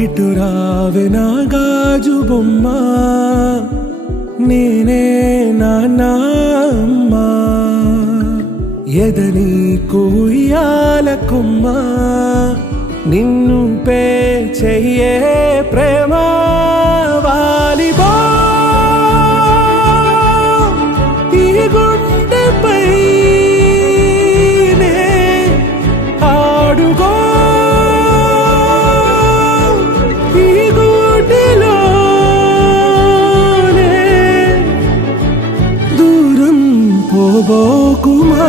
ఇటు రావే నా గాజు బొమ్మ, నేనే నాన్న అమ్మ. ఎదని కూయాల కొమ్మ, నిన్ను పే చెయ్యే ప్రేమ వాలిబో. ఈ గుండెపై నే ఆడుగో, ఈ గుడిలోనే దూరం పోబోకుమా.